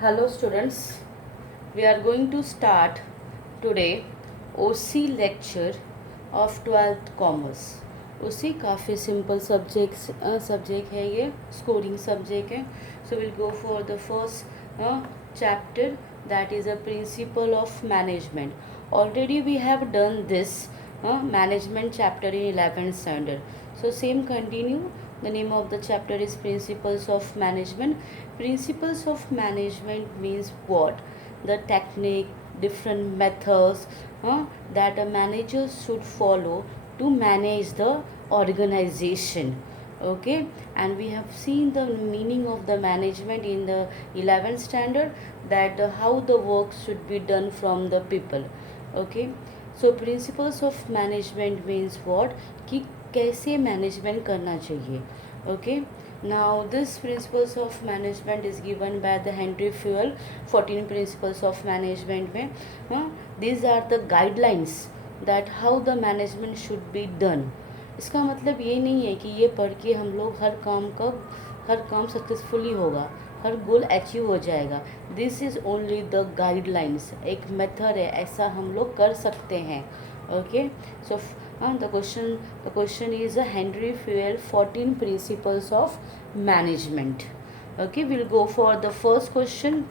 Hello students, we are going to start today OC lecture of 12th commerce. OC काफ़ी simple subject है ये, scoring subject है. So we'll go for the first chapter, that is a principle of management. Already we have done this management chapter in 11th standard. So same continue. The name of the chapter is Principles of Management. Principles of management means what? The technique, different methods that a manager should follow to manage the organization. Okay, and we have seen the meaning of the management in the 11th standard, that how the work should be done from the people. Okay, so principles of management means what, कि कैसे मैनेजमेंट करना चाहिए. Okay, now this principles of management is given by the Henry Fayol, 14 principles of management में these are the guidelines that how the management should be done. इसका मतलब ये नहीं है कि ये पढ़ के हम लोग हर काम सक्सेसफुली होगा, हर गोल अचीव हो जाएगा. This is only the guidelines, एक मेथड है, ऐसा हम लोग कर सकते हैं. ओके, सो the question is Henry Fayol 14 principles of management. Okay, we'll go for the first question.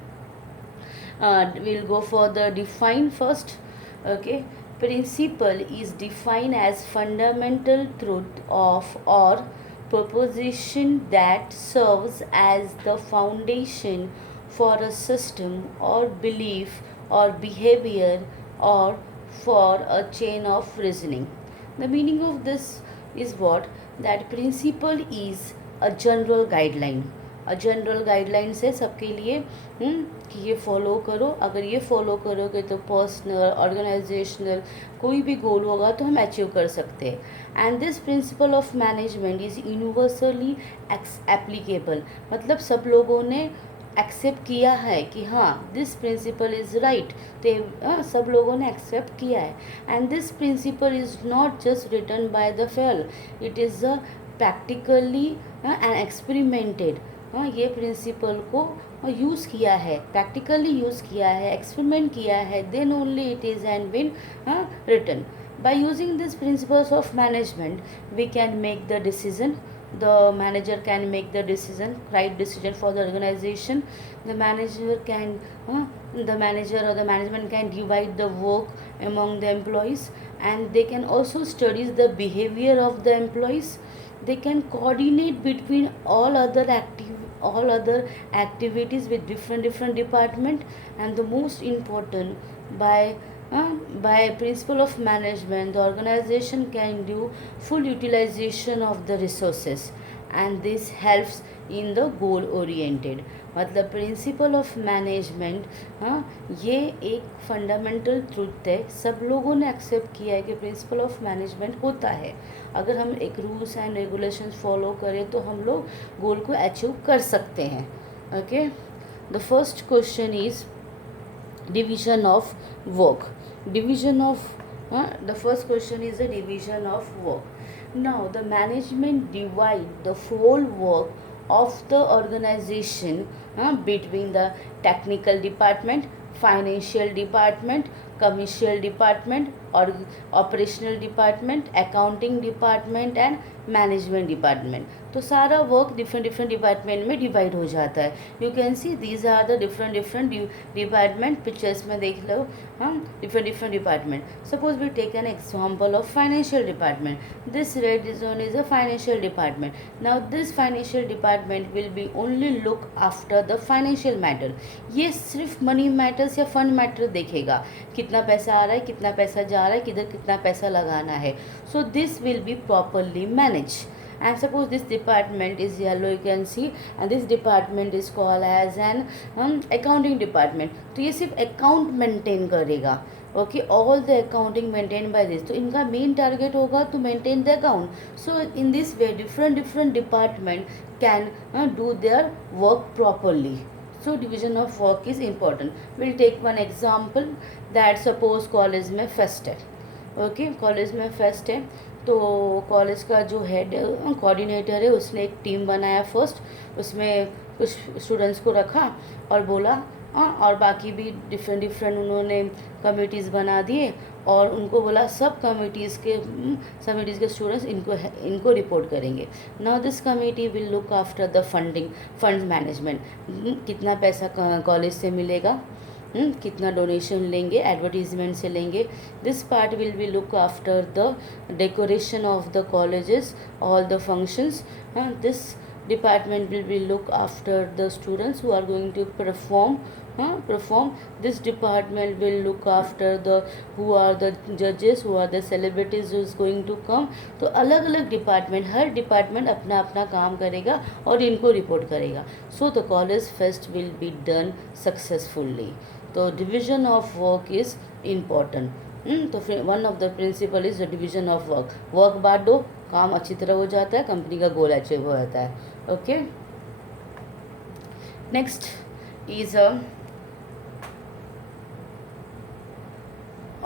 We'll go for the define first. Okay, principle is defined as fundamental truth of or proposition that serves as the foundation for a system or belief or behavior or for a chain of reasoning. The meaning of this is what? That principle is a general guideline. A general guidelines है सबके लिए कि ये फॉलो करो. अगर ये फॉलो करोगे तो पर्सनल, ऑर्गेनाइजेशनल कोई भी गोल होगा तो हम अचीव कर सकते हैं. And this principle of management is universally applicable. मतलब सब लोगों ने एक्सेप्ट किया है कि हाँ दिस प्रिंसिपल इज़ राइट. तो सब लोगों ने एक्सेप्ट किया है. And this principle is not just written by the fail, it is a practically and experimented. ये प्रिंसिपल को यूज़ किया है, प्रैक्टिकली यूज़ किया है, एक्सपेरिमेंट किया है, then only it is and been written. By using these principles of management, we can make the decision. The manager can make the decision, right decision for the organization. The manager can, the manager or the management can divide the work among the employees, and they can also study the behavior of the employees. They can coordinate between all other activities with different department. And the most important, by principle of management, the organization can do full utilization of the resources, and this helps in the goal oriented. मतलब principle of management ये एक fundamental truth है, सब लोगों ने accept किया है कि प्रिंसिपल ऑफ मैनेजमेंट होता है. अगर हम एक रूल्स एंड रेगुलेशंस फॉलो करें तो हम लोग गोल को अचीव कर सकते हैं. Okay, the first question is division of work. Division of the first question is the division of work. Now the management divide the whole work of the organization between the technical department, financial department, commercial department, or operational department, accounting department and management department. तो सारा work different department में divide हो जाता है. You can see these are the different department. Pictures में देख लो हम different department. Suppose we take an example of financial department. This red zone is a financial department. Now this financial department will be only look after the financial matter. ये सिर्फ money matters या fund matter देखेगा, कितना पैसा आ रहा है, कितना पैसा जा रहा है, किधर कितना पैसा लगाना है. So this will be properly manage. And suppose this department is yellow, you can see, and this department is called as an accounting department. तो ये सिर्फ अकाउंट मेंटेन करेगा. Okay, all the accounting maintain by this. तो इनका main target होगा to maintain the account. So in this way different department can do their work properly. So division of work is important. We'll take one example, that suppose college में फेस्ट है. Okay, college में फेस्ट है तो कॉलेज का जो head coordinator है उसने एक टीम बनाया फर्स्ट, उसमें कुछ स्टूडेंट्स को रखा और बोला और बाकी भी डिफरेंट डिफरेंट उन्होंने कमिटीज़ बना दिए और उनको बोला सब कमिटीज़ के स्टूडेंट्स इनको रिपोर्ट करेंगे। Now this committee will look after the fund management, कितना पैसा कॉलेज से मिलेगा, कितना डोनेशन लेंगे, एडवर्टीजमेंट से लेंगे। This part will be look after the decoration of the colleges, all the functions. This department will be look after the students who are going to perform. This department will look after the who are the judges, who are the celebrities who is going to come. तो अलग अलग डिपार्टमेंट, हर डिपार्टमेंट अपना अपना काम करेगा और इनको report करेगा। So the college fest will be done successfully. तो division of work is important. तो फिर one of the principle is the division of work बांट दो, काम अच्छी तरह हो जाता है, कंपनी का गोल अचीव हो जाता है। Okay, next is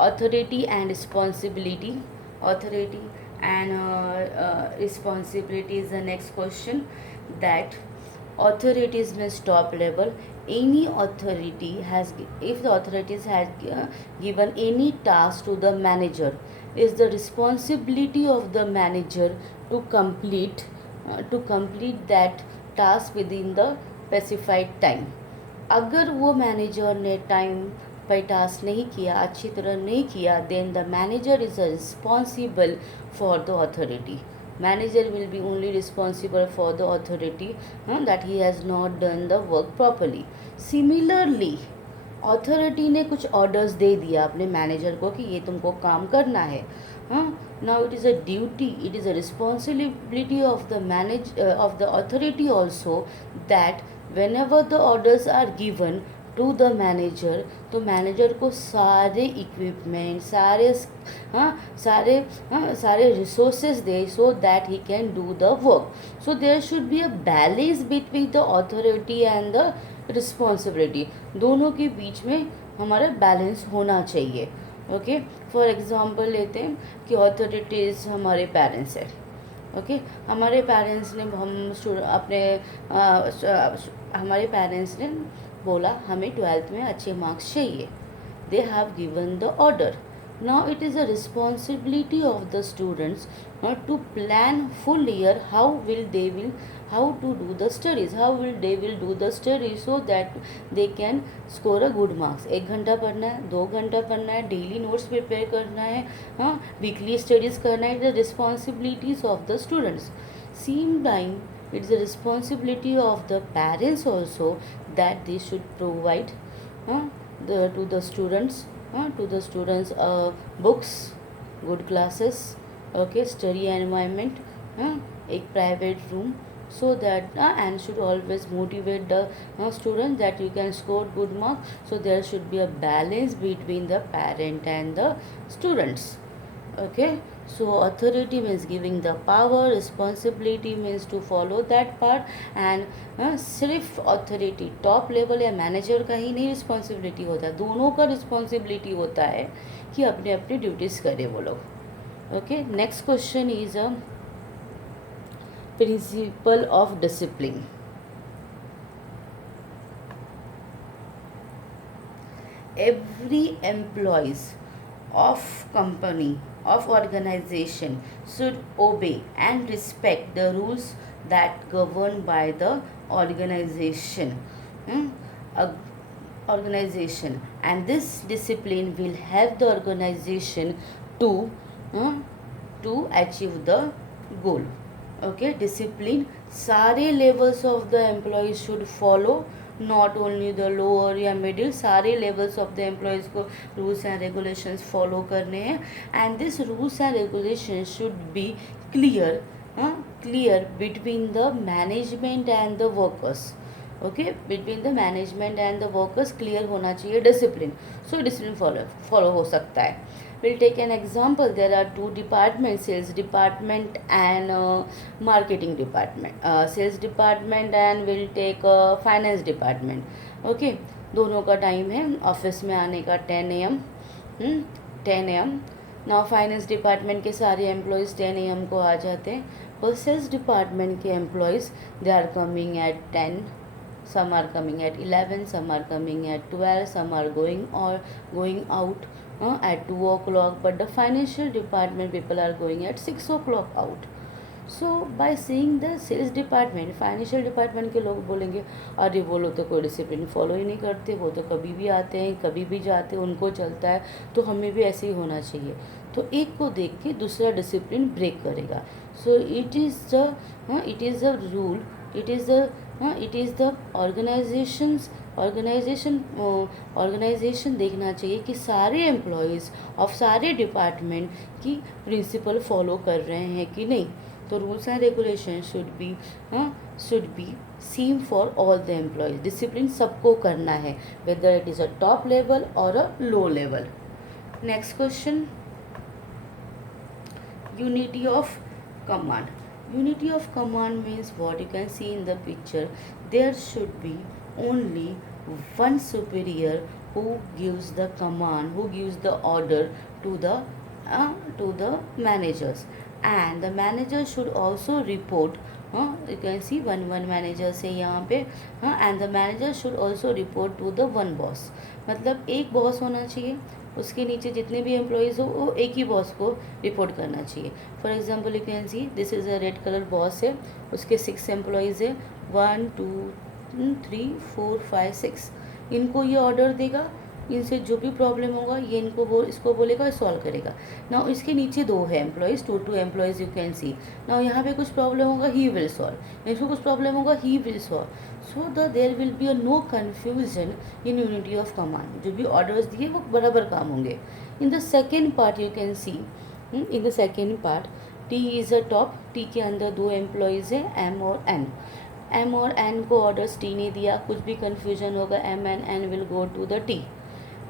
authority and responsibility. Authority and responsibility is the next question. That authorities means top level. Any authority has, if the authorities has given any task to the manager, is the responsibility of the manager to complete that task within the specified time. अगर वो मैनेजर ने टाइम पर टास्क नहीं किया, अच्छी तरह नहीं किया, then the manager is responsible for the authority. Manager will be only responsible for the authority that he has not done the work properly. Similarly, authority ने कुछ ऑर्डर्स दे दिया अपने मैनेजर को कि ये तुमको काम करना है. Now it is a duty, it is a responsibility of the authority also that whenever the orders are given to the manager, तो मैनेजर को सारे इक्विपमेंट, सारे रिसोर्सेज दे so that he can do the work. So there should be a balance between the authority and the responsibility. दोनों के बीच में हमारा बैलेंस होना चाहिए. ओके, फॉर एग्जांपल लेते हैं कि अथॉरिटीज़ हमारे पेरेंट्स है. ओके, हमारे पेरेंट्स ने हमारे पेरेंट्स ने बोला हमें 12th में अच्छे मार्क्स चाहिए. They have given the order. Now it is a responsibility of the students to plan full year how to do the studies, they will do the studies so that they can score a good marks. 1 घंटा पढ़ना है, 2 घंटा पढ़ना है, daily notes prepare करना है, weekly studies करना है. The responsibilities of the students. Same time it is the responsibility of the parents also that they should provide to the students books, good classes, okay, study environment, एक private room, so that and should always motivate the student that you can score good marks. So there should be a balance between the parent and the students. Okay, so authority means giving the power, responsibility means to follow that part. and सिर्फ authority top level या मैनेजर का ही नहीं रिस्पॉन्सिबिलिटी होता है, दोनों का रिस्पॉन्सिबिलिटी होता है कि अपने अपनी ड्यूटीज़ करें वो लोग. Okay, next question is a principle of discipline. Every employees of company, of organization should obey and respect the rules that govern by the organization. Organization, and this discipline will help the organization to achieve the goal. Okay, discipline सारे levels of the employees should follow, not only the lower या मिडिल, सारे levels of the employees को rules and regulations follow करने हैं. And this rules and regulation should B clear between the management and the workers. Okay, between the management and the workers clear होना चाहिए discipline. So discipline follow हो सकता है. We'll take an example. There are 2 departments, sales department and marketing department. Sales department and we'll take finance department. Okay, दोनों का टाइम है ऑफिस में आने का 10 AM. नाउ फाइनेंस डिपार्टमेंट के सारे एम्प्लॉयज़ 10 AM को आ जाते हैं, पर सेल्स डिपार्टमेंट के employees they are coming at 10, some are coming at 11, some are coming at 12, some are going out at 2 o'clock, but the financial department people are going at 6 o'clock out. So by seeing the sales department, financial department के लोग बोलेंगे अरे वो लोग तो कोई discipline follow ही नहीं करते, वो तो कभी भी आते हैं कभी भी जाते हैं, उनको चलता है, तो हमें भी ऐसे ही होना चाहिए। तो एक को देख के दूसरा डिसिप्लिन ब्रेक करेगा। So it is the rule, it is the organization देखना चाहिए कि सारे एम्प्लॉयज़ ऑफ सारे डिपार्टमेंट की प्रिंसिपल फॉलो कर रहे हैं कि नहीं। तो rules and regulation should be same for all the employees. Discipline सबको करना है, whether it is a top level और a low level. Next question, unity of command. Unity of command means what? You can see in the picture, there should be only one superior who gives the command, who gives the order to the managers, and the manager should also report. You can see one manager से यहाँ पे, and the manager should also report to the one boss. मतलब एक बॉस होना चाहिए, उसके नीचे जितने भी एम्प्लॉयज़ हो वो एक ही बॉस को रिपोर्ट करना चाहिए। For example you can see this is a red colour boss है, उसके 6 एम्प्लॉयज़ है, 1 2 3 4 5 6, इनको ये ऑर्डर देगा, इनसे जो भी प्रॉब्लम होगा ये इनको इसको बोलेगा, सॉल्व करेगा। नाउ इसके नीचे 2 है एम्प्लॉयज़, 2 एम्प्लॉयज़ यू कैन सी। नाउ यहाँ पे कुछ प्रॉब्लम होगा ही विल सॉल्व, इसको कुछ प्रॉब्लम होगा ही will solve. So there will be a no confusion in unity of command. जो भी ऑर्डर्स दिए वो बराबर काम होंगे। In the second part you can see, in the second part T is a top, T के अंदर 2 एम्प्लॉयज़ हैं एम और एन। एम और एन को ऑर्डर्स टी ने दिया, कुछ भी कन्फ्यूजन होगा M and N will go to the T.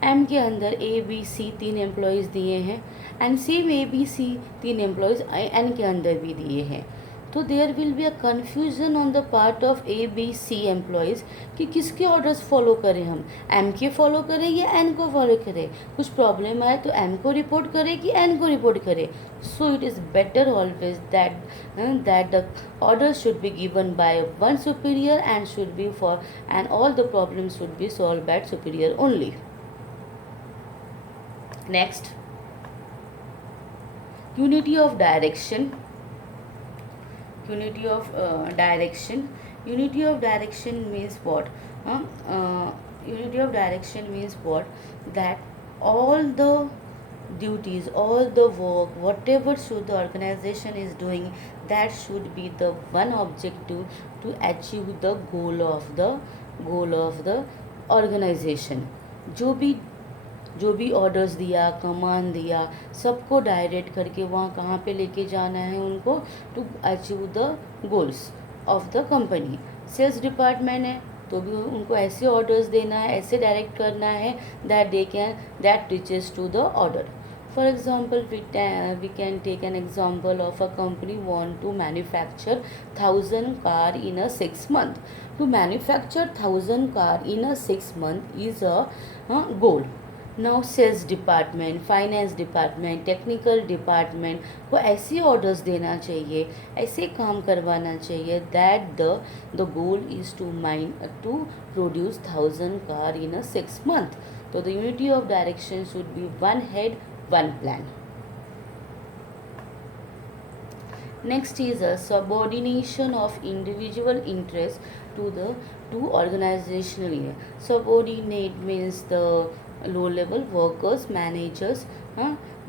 M के अंदर ए बी सी 3 एम्प्लॉयज़ दिए हैं, and same A B C 3 employees N के अंदर भी दिए हैं। तो there will be a confusion on the part of A B C employees कि किसके ऑर्डर्स फॉलो करें, हम एम के फॉलो करें या एन को फॉलो करें। कुछ प्रॉब्लम आए तो एम को रिपोर्ट करें कि एन को रिपोर्ट करें। सो it is better always that the order should be given by one superior and should be for and all the problem should be solve by superior only. Next, unity of direction. Unity of direction. Unity of direction means what? Unity of direction means what? That all the duties, all the work, whatever should the organization is doing, that should be the one objective to achieve the goal of the organization. जो भी ऑर्डर्स दिया, कमांड दिया, सबको डायरेक्ट करके वहाँ कहाँ पे लेके जाना है उनको, to achieve the goals of the company. Sales department है तो भी उनको ऐसे ऑर्डर्स देना है, ऐसे डायरेक्ट करना है that reaches to the order. For example we can take an example of a company want to manufacture 1000 car in a 6 month. To manufacture 1000 car in a 6 month is a goal. Now sales department, finance department, technical department को ऐसे orders देना चाहिए, ऐसे काम करवाना चाहिए that the goal is to produce 1000 car in a 6 month. तो the unity of direction should be one head one plan. Next is a subordination of individual interest to organizational. Subordinate means the low level workers, managers,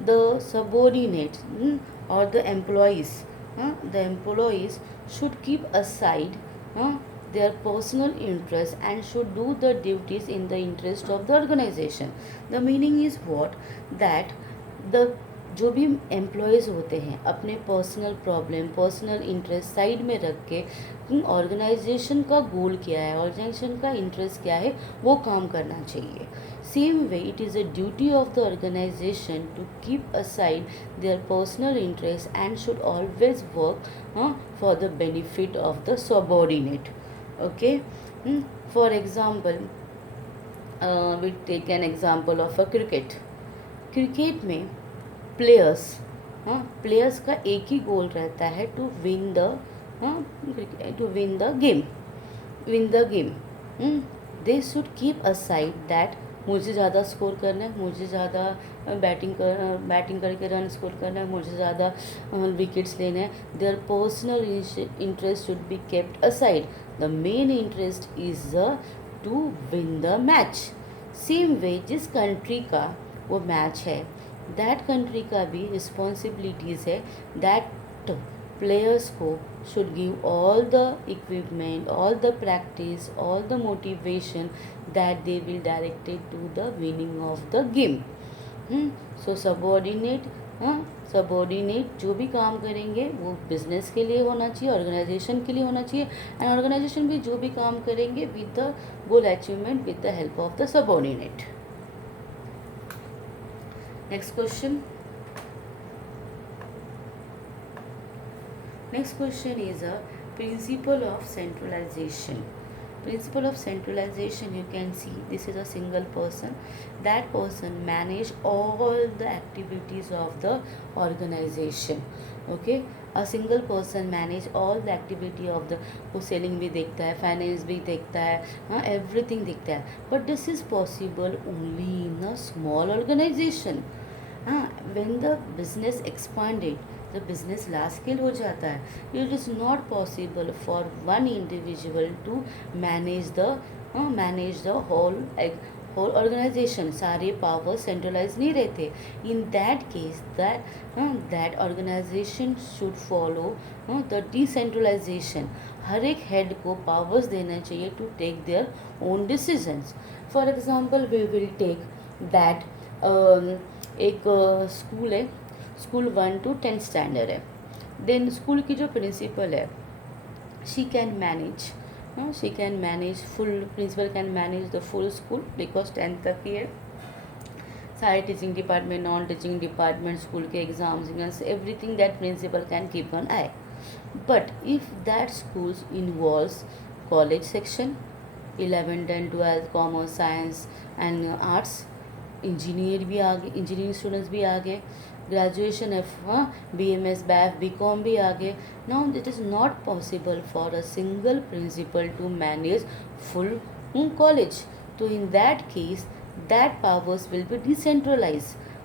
the subordinates or the employees should keep aside their personal interests and should do the duties in the interest of the organization. The meaning is what? That the जो भी एम्प्लॉयज़ होते हैं अपने personal problem, personal interest side में रख के ऑर्गेनाइजेशन का गोल क्या है, ऑर्गेनाइजेशन का इंटरेस्ट क्या है, वो काम करना चाहिए. Same way it is a duty of the organization to keep aside their personal interest and should always work for the benefit of the subordinate. Okay, for example we take an example of a cricket. Cricket में players, players का एक ही goal रहता है to win the, to win the game. They should keep aside that मुझे ज़्यादा स्कोर करना है, मुझे ज़्यादा बैटिंग करके रन स्कोर करना है, मुझे ज़्यादा विकेट्स लेने हैं। Their personal interest should be kept aside. The main interest is to win the match. Same way जिस कंट्री का वो मैच है, दैट कंट्री का भी रिस्पॉन्सिबिलिटीज़ है दैट प्लेयर्स को should give all the equipment, all the practice, all the motivation that they will direct it to the winning of the game. So subordinate जो भी काम करेंगे वो बिजनेस के लिए होना चाहिए, ऑर्गेनाइजेशन के लिए होना चाहिए, एंड ऑर्गेनाइजेशन भी जो भी काम करेंगे with the goal achievement with the help of the subordinate. Next question. Next question is a principle of centralization. Principle of centralization, you can see this is a single person. That person manage all the activities of the organization. Okay, a single person manage all the activity of the, वो सेलिंग भी देखता है, फाइनेंस भी देखता है, हाँ everything देखता है, but this is possible only in a small organization. हाँ, when the business expanded, the business large scale हो जाता है, it is not possible for one individual to manage the whole organization। सारे पावर सेंट्रलाइज नहीं रहते। In that case that organization should follow the decentralization। हर एक head को powers देना चाहिए to take their own decisions. For example we will take that एक school है, स्कूल 1 to 10 स्टैंडर्ड है। देन स्कूल की जो प्रिंसिपल है, she can manage full, principal can manage the full school because 10th तक ही है। सारे teaching department, non teaching department, school के exams, everything that principal can keep on eye. But if that school involves college section 11th and 12th commerce, science and arts, engineer भी आ गए, engineering students भी आ गए, graduation F BMS BAF BCom भी आ गए। Now it is not possible for a single principal to manage full college. तो in that case that powers will be decentralize.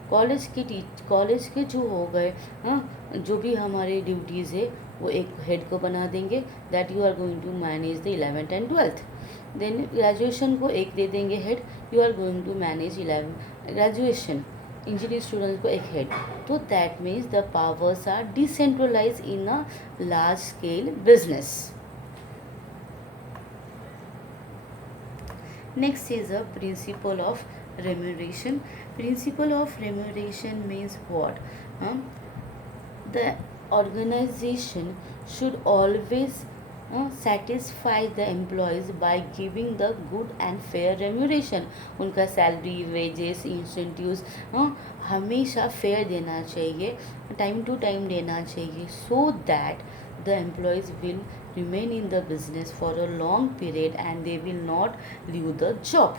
College के जो हो गए, जो भी हमारे ड्यूटीज़ है वो एक हेड को बना देंगे, that you are going to manage the 11th and 12th। Then graduation को एक दे देंगे head, you are going to manage 11 graduation. Engineering students को एक हेड। तो that means the powers are decentralize in a large scale business. Next is a principle of remuneration. Principle of remuneration means what? The organization should always satisfy the employees by giving the good and fair remuneration। उनका salary, wages, incentives हमेशा फेयर देना चाहिए, time to time देना चाहिए, so that the employees will remain in the business for a long period and they will not leave the job,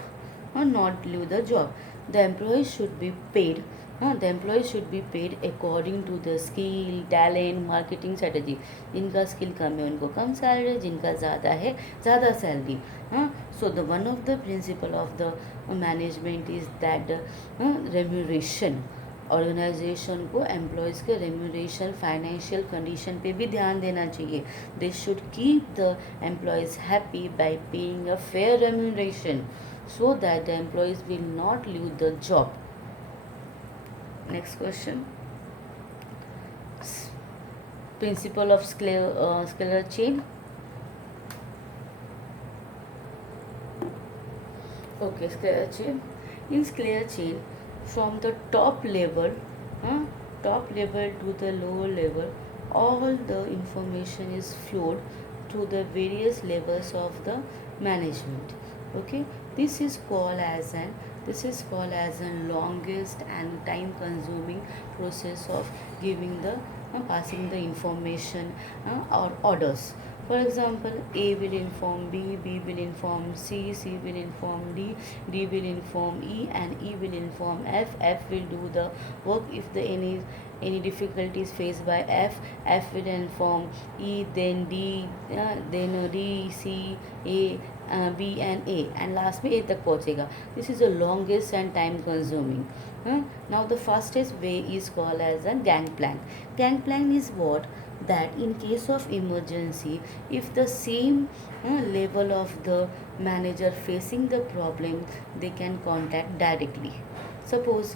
the employees should be paid, the employees should be paid according to the skill, talent, marketing strategy। जिनका skill कम है उनको कम salary, जिनका ज़्यादा है ज़्यादा salary. So the one of the principle of the management is that remuneration. Organization को एम्प्लॉयज़ के रेम्यूनरेशन, फाइनेंशियल कंडीशन पे भी ध्यान देना चाहिए। They should keep the employees happy by paying a fair remuneration so that the employees will not lose the job। Next question, principle of scalar chain। Okay, scalar chain। In scalar chain, from the top level to the lower level, all the information is flowed to the various levels of the management। Okay, this is called as an longest and time consuming process of giving the passing the information or orders For example, A will inform B, B will inform C, C will inform D, D will inform E, and E will inform F. F will do the work if the any difficulties faced by F. F will inform E, then D, then D, C, A, B and A, and last में A तक पहुँचेगा. This is the longest and time consuming. Now the fastest way is called as a gangplank. Gangplank is what? That in case of emergency, if the same level of the manager facing the problem, they can contact directly. Suppose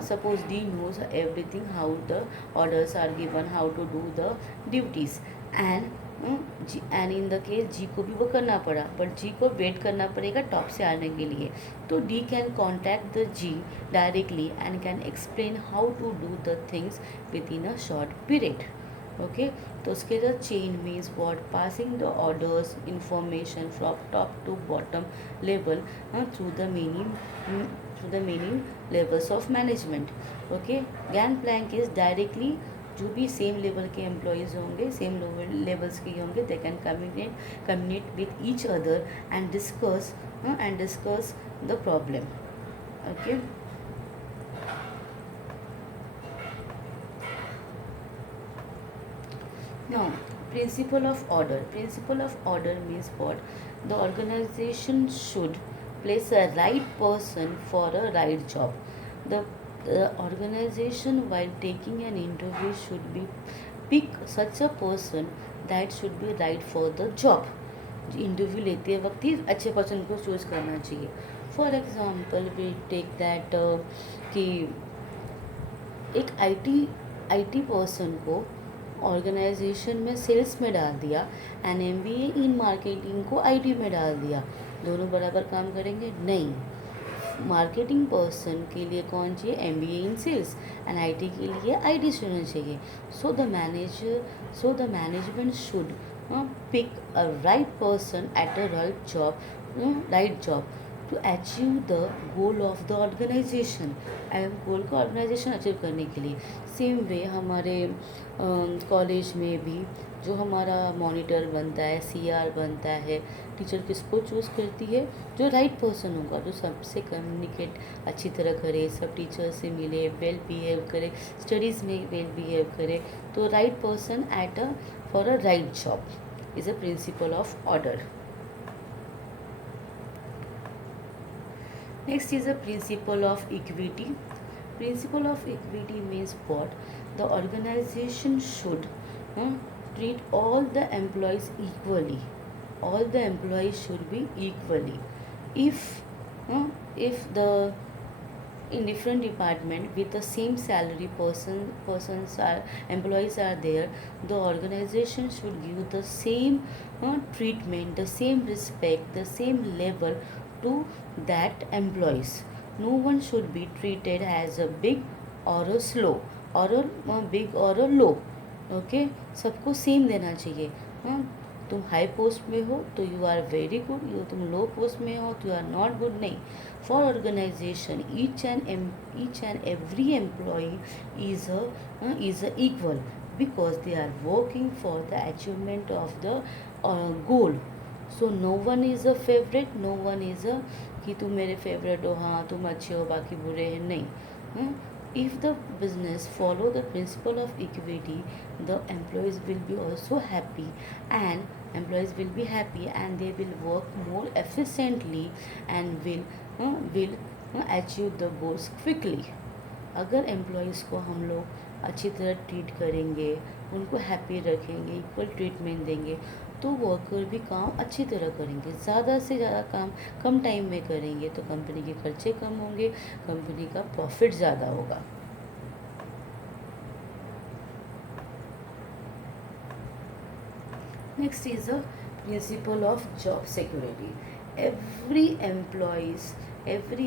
suppose D knows everything, how the orders are given, how to do the duties, and and in the case जी को भी वो करना पड़ा, बट जी को वेट करना पड़ेगा टॉप से आने के लिए. तो D can contact the G directly and can explain how to do the things within a short period. Okay, तो उसके the chain means what? Passing the orders information from top to bottom level through the many levels of management. Okay, gang plank is directly जो भी same level के employees होंगे, same levels के होंगे, they can communicate with each other and discuss the problem. Okay, now principle of order. Principle of order means what? The organization should place a right person for a right job. The organization while taking an interview should be pick such a person that should be right for the job. Interview लेते वक्त ही अच्छे person को choose करना चाहिए. For example we take that कि एक IT person को ऑर्गेनाइजेशन में सेल्स में डाल दिया एंड एमबीए इन मार्केटिंग को आईटी में डाल दिया. दोनों बराबर काम करेंगे? नहीं. मार्केटिंग पर्सन के लिए कौन चाहिए? MBA in sales. And IT के लिए आईटी स्टूडेंट चाहिए. So the management should pick a right person at a right job to achieve the goal of the organization. And goal को ऑर्गेनाइजेशन अचीव करने के लिए. सेम वे हमारे कॉलेज में भी जो हमारा मॉनिटर बनता है, सीआर बनता है, टीचर किसको चूज़ करती है? जो राइट पर्सन होगा, जो सबसे कम्युनिकेट अच्छी तरह करे, सब टीचर से मिले, वेल बिहेव करे, स्टडीज़ में वेल बिहेव करे. तो right person for a right job is a principle of order. Next is a principle of equity. Principle of equity means what? The organization should treat all the employees equally. All the employees should be equally. If the in different department with the same salary employees are there, the organization should give the same treatment, the same respect, the same level to that employees. No one should be treated as a big or a slow or a big or a low. Okay, सबको सेम देना चाहिए. तुम high post में हो तो you are very good, तुम लो पोस्ट में हो तो यू आर नॉट गुड. नहीं. For organization each and every employee is a equal because they are working for the achievement of the goal. So no one is a favorite, no one is a कि तुम मेरे फेवरेट हो, हाँ तुम अच्छे हो बाकी बुरे हैं. नहीं. If the business follow the principle of equity, the employees will be also happy and they will work more efficiently and will achieve the goals quickly. अगर एम्प्लॉयज़ को हम लोग अच्छी तरह ट्रीट करेंगे, उनको हैप्पी रखेंगे, इक्वल ट्रीटमेंट देंगे, तो वर्कर भी काम अच्छी तरह करेंगे. ज़्यादा से ज़्यादा काम कम टाइम में करेंगे तो कंपनी के खर्चे कम होंगे, कंपनी का प्रॉफिट ज़्यादा होगा. Next is a principle of job security. Every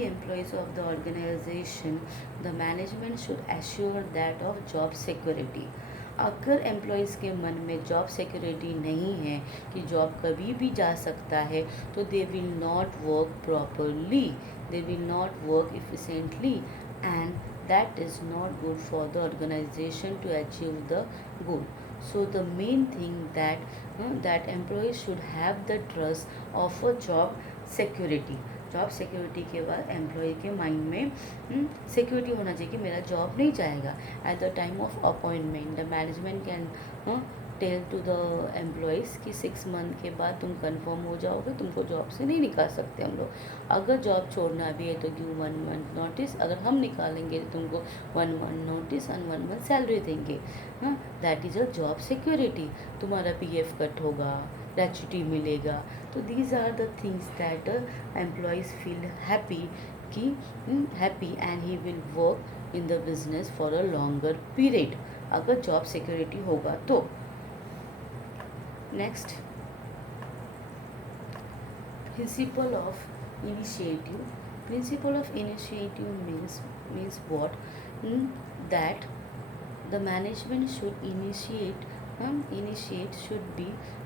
employees of the organization, the management should assure that of job security. अगर एम्प्लॉयज़ के मन में जॉब सिक्योरिटी नहीं है कि जॉब कभी भी जा सकता है, तो they will not work properly, they will not work efficiently, and that is not good for the organization to achieve the goal. So the main thing that employees should have the trust of a job security. Job security के बाद एम्प्लॉय के माइंड में सिक्योरिटी होना चाहिए कि मेरा job नहीं जाएगा. At the time of appointment the management can tell to the employees कि 6 मंथ के बाद तुम कंफर्म हो जाओगे, तुमको जॉब से नहीं निकाल सकते हम लोग. अगर जॉब छोड़ना भी है तो गिव 1 मंथ नोटिस. अगर हम निकालेंगे तो तुमको 1 month notice and 1 month salary देंगे. हाँ, that is a job security. तुम्हारा PF कट होगा, ग्रेच्युटी मिलेगा. तो these are the things that employees feel happy कि happy and he will work in the business for a longer period अगर job security होगा तो. Next, principle of initiative. Principle of initiative means what? That the management should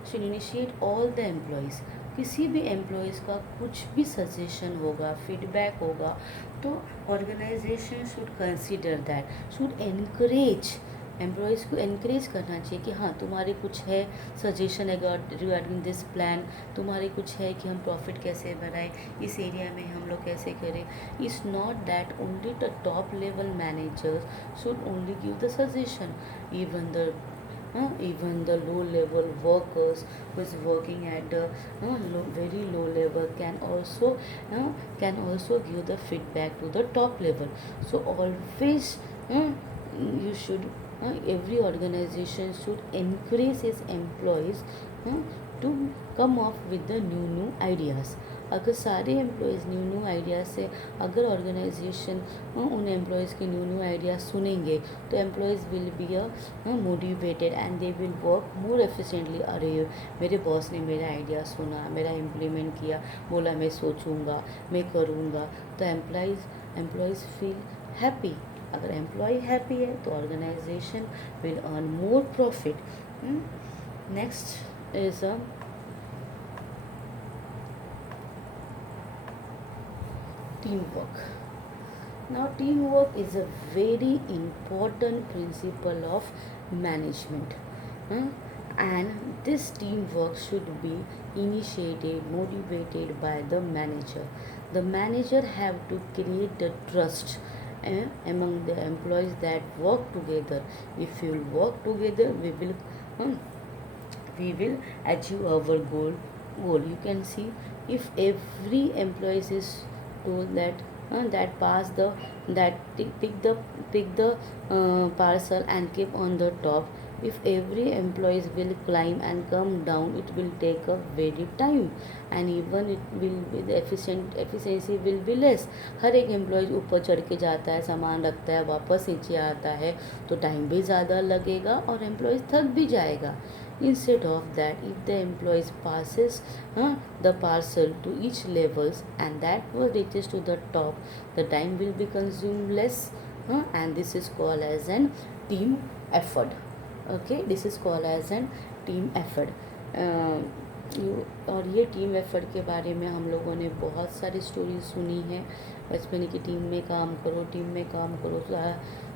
should initiate all the employees. किसी भी एम्प्लॉयज़ का कुछ भी सजेशन होगा, feedback होगा, तो organization should consider that, should encourage. Employees को एनकरेज करना चाहिए कि हाँ तुम्हारे कुछ है सजेशन रिगार्डिंग दिस प्लान, तुम्हारे कुछ है कि हम प्रॉफिट कैसे बनाएं, इस एरिया में हम लोग कैसे करें. It's not that only the top level managers should only give the suggestion. Even the low level workers who is working at the very low level can also give the feedback to the top level. So always you should every organization should encourage its employees to come up with the new ideas. अगर सारे employees new ideas से अगर ऑर्गेनाइजेशन उन एम्प्लॉयज़ के new ideas सुनेंगे तो employees will be motivated and they will work more efficiently. अरे मेरे बॉस ने मेरा आइडिया सुना, मेरा इम्प्लीमेंट किया, बोला मैं सोचूंगा, मैं करूँगा, तो एम्प्लॉयज़ फील हैप्पी. अगर एम्प्लॉय हैप्पी है तो organization will earn more profit. Next is teamwork. Now teamwork is a very important principle of management, and this teamwork should be initiated, motivated by the manager. The manager have to create the trust among the employees that work together. If you work together, we will achieve our goal. You can see if every employee is told that pass the that pick the parcel and keep on the top. If every employees will climb and come down, it will take a very time, and even it will be the efficiency will be less. हर एक एम्प्लॉयज़ ऊपर चढ़ के जाता है, सामान रखता है, वापस नीचे आता है, तो टाइम भी ज़्यादा लगेगा और एम्प्लॉयज़ थक भी जाएगा. Instead of that, if the employees passes the parcel to each levels and that was reaches to the top, the time will be consumed less, and this is called as an team effort. Okay, this is called as an team effort. और ये team effort के बारे में हम लोगों ने बहुत सारी स्टोरीज सुनी है बचपन की. टीम में काम करो, टीम में काम करो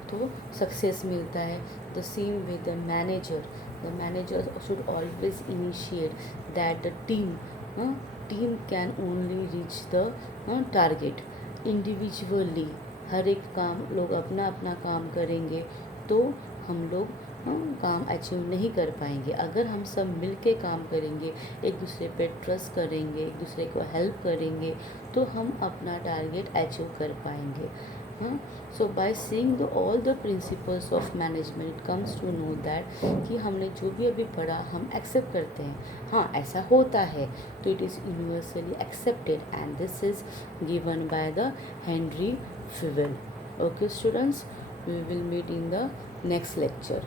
तो सक्सेस मिलता है. The same with the manager. The manager should always initiate that the team can only reach the target. Individually हर एक काम लोग अपना अपना काम करेंगे तो हम लोग काम अचीव नहीं कर पाएंगे. अगर हम सब मिल के काम करेंगे, एक दूसरे पे ट्रस्ट करेंगे, एक दूसरे को हेल्प करेंगे, तो हम अपना टारगेट अचीव कर पाएंगे. So by seeing all the principles of management comes to know that कि हमने जो भी अभी पढ़ा हम एक्सेप्ट करते हैं. हाँ, ऐसा होता है तो it is universally accepted and this is given by the Henri Fayol. Okay students, we will meet in the next lecture.